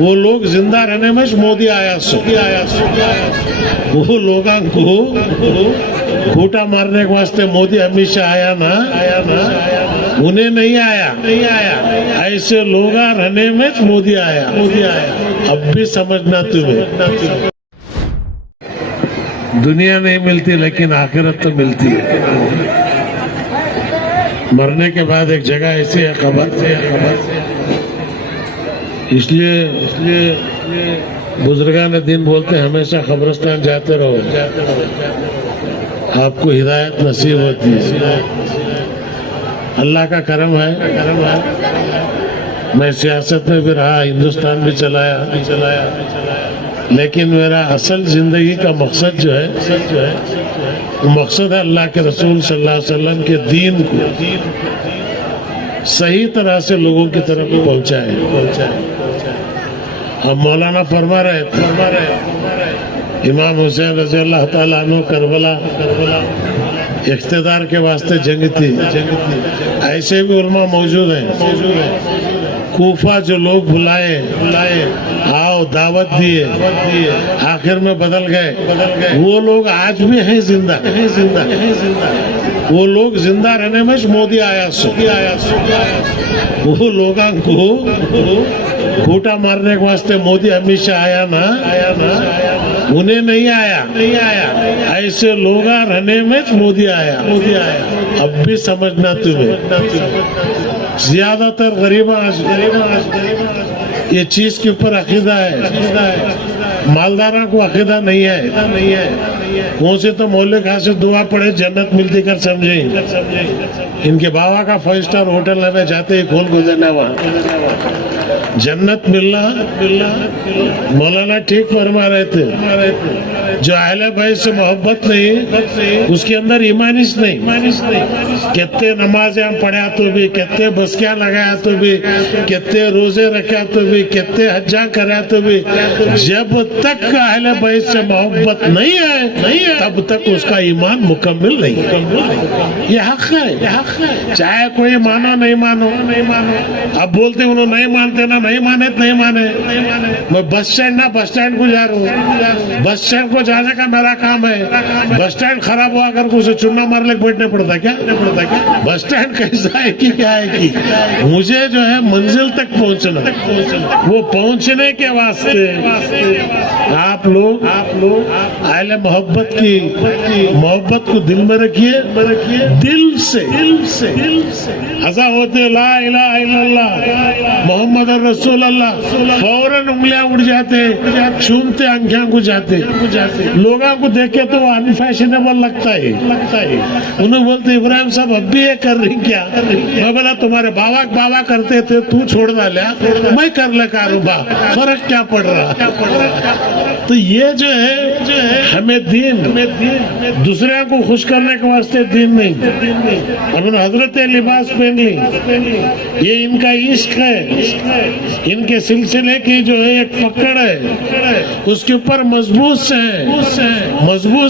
वो लोग जिंदा रहने में मोदी आया वो लोगों को खूटा मारने के वास्ते मोदी हमेशा आया ना उन्हें नहीं आया ऐसे लोग रहने में मोदी आया अब भी समझना तुम्हें दुनिया नहीं मिलती लेकिन आखिरत तो मिलती है। मरने के बाद एक जगह ऐसी है खबर इसलिए बुजुर्गान दिन बोलते हमेशा कब्रिस्तान जाते रहो आपको हिदायत नसीब होती है। अल्लाह का करम है मैं सियासत में भी रहा हिंदुस्तान भी चलाया लेकिन मेरा असल जिंदगी का मकसद जो है वो मकसद है अल्लाह के रसूल सल्लल्लाहु अलैहि वसल्लम के दीन को सही तरह से लोगों की तरफ पहुंचाए। अब मौलाना फरमा रहे इमाम हुसैन रज़ी अल्लाह ताला अन्हु करबला इख्तिदार के वास्ते जंग थी ऐसे भी उलमा मौजूद हैं कूफा जो लोग बुलाए आओ दावत दिए आखिर में बदल गए वो लोग आज भी हैं जिंदा वो लोग जिंदा रहने में मोदी आया वो लोगों को खूटा मारने के वास्ते मोदी हमेशा आया ना उन्हें नहीं आया ऐसे लोग रहने में मोदी आया अब भी समझना तुम्हें ज्यादातर गरीब ये चीज के ऊपर अकीदा है मालदारा को अकीदा नहीं है कौन से तो मौले खा से दुआ पड़े जन्नत मिलती कर समझे इनके बाबा का 5 स्टार होटल है मैं जाते ही खोल गुजरना वहाँ जन्नत मिलना मौलाना ठीक फरमा रहे थे जो अहले भाई से मोहब्बत नहीं उसके अंदर ईमानिश नहीं कितने नमाजें हम पढ़ा तो भी कितने बसकियां लगाया तो भी कितने रोजे रखा तो भी कितने हज्जा करा तो भी जब तक अहले भाई से मोहब्बत नहीं है तब तक उसका ईमान मुकम्मल नहीं ये हक है चाहे कोई मानो नहीं मानो अब बोलते उन्होंने नहीं मानते ना नहीं माने मैं बस स्टैंड को जा रहा हूँ बस स्टैंड को जाने का मेरा काम है बस स्टैंड खराब हुआ कर उसे चुना मार ले बैठने पड़ता क्या बस स्टैंड कैसा है कि क्या है कि मुझे जो है मंजिल तक पहुंचना वो पहुंचने के वास्ते आप लोग अहले मोहब्बत को दिल में रखिए दिल से हज़ा होते ला इलाहा इल्लल्लाह मोहम्मद रसूल अल्लाह फौरन उंगलियां उड़ जाते चूमते आंखें को जाते लोगों को देखे तो अनफैशनेबल लगता है उन्हें बोलते इब्राहिम साहब अब भी ये कर रही क्या मैं बोला तुम्हारे बाबा करते थे तू छोड़ डाला मैं कर ले कारोबार फर्क क्या पड़ रहा तो ये जो है हमें दीन दूसरे को खुश करने के वास्ते दीन नहीं अब हजरत लिबास पहन ली ये इनका इश्क है इनके सिलसिले की जो है एक पकड़ है उसके ऊपर मजबूत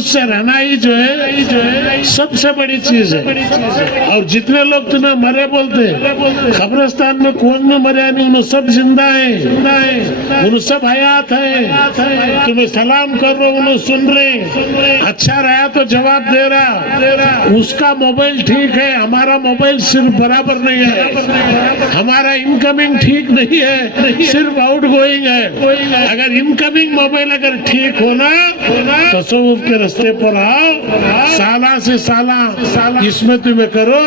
से रहना ही जो है सबसे बड़ी चीज है। और जितने लोग तुम्हें मरे बोलते कब्रिस्तान में कौन में मरे नहीं उन्हें सब जिंदा है उन्हें सब हयात है तुम्हें सलाम कर रहे उन्हें सुन रहे अच्छा रहा तो जवाब दे रहा उसका मोबाइल ठीक है हमारा मोबाइल सिर्फ बराबर नहीं है हमारा इनकमिंग ठीक नहीं है सिर्फ आउट गोइंग है अगर इनकमिंग मोबाइल अगर ठीक होना तसव्वुफ के रास्ते पर आओ साला से साला इसमें तुम्हें करो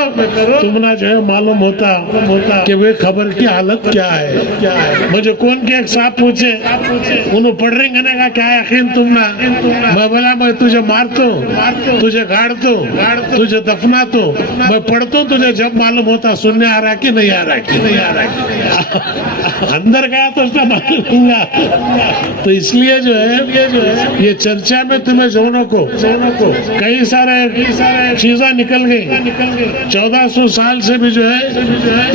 तुमना जो है मालूम होता कि वे खबर की हालत क्या है मुझे कौन के एक साहब पूछे उन्होंने पढ़ रहे का क्या यकीन तुमना मैं बोला मैं तुझे मारता तुझे गाड़ता तुझे दफनाता मैं पढ़ता तुझे जब मालूम होता सुनने आ रहा कि नहीं आ रहा अंदर गया तो उसका मालूम होगा तो इसलिए जो है ये चर्चा में तुम्हें जोनों को कई सारे चीजें निकल गई 1400 साल से भी जो है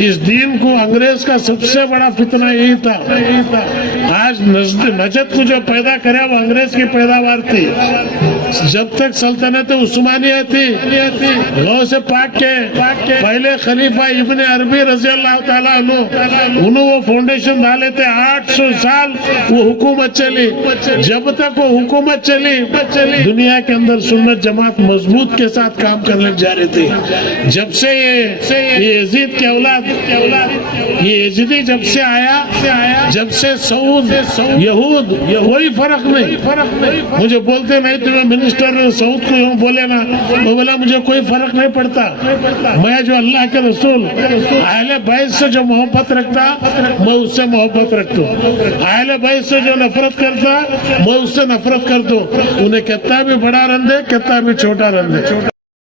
इस दीन को अंग्रेज का सबसे बड़ा फितना यही था आज नजत को जो पैदा करे वो अंग्रेज की पैदावार थी। जब तक सल्तनत उस्मानिया थी, गौ से पाक के पहले खलीफा इब्ने अरबी रजी अल्लाह ताला अन्हु उन्होंने वो फाउंडेशन डाले थे। 800 साल वो हुकूमत चली। जब तक वो हुकूमत चली दुनिया के अंदर सुन्नत जमात मजबूत के साथ काम करने जा रही थी। जब से ये यजीद के औलाद ये यजीदी जब से आया, जब से सऊद यहूद कोई फर्क नहीं। मुझे बोलते नहीं तुम्हें मिनिस्टर सऊद को यूं बोले ना, वो बोला मुझे कोई फर्क नहीं पड़ता। मैं जो अल्लाह के रसूल अहले बैत से जो मोहब्बत रखता मैं उससे मोहब्बत रखता हूँ। अहले बैत से जो नफरत करता मैं उससे नफरत करता हूँ। उन्हें कितना भी बड़ा रंदे कितना भी छोटा रंदे।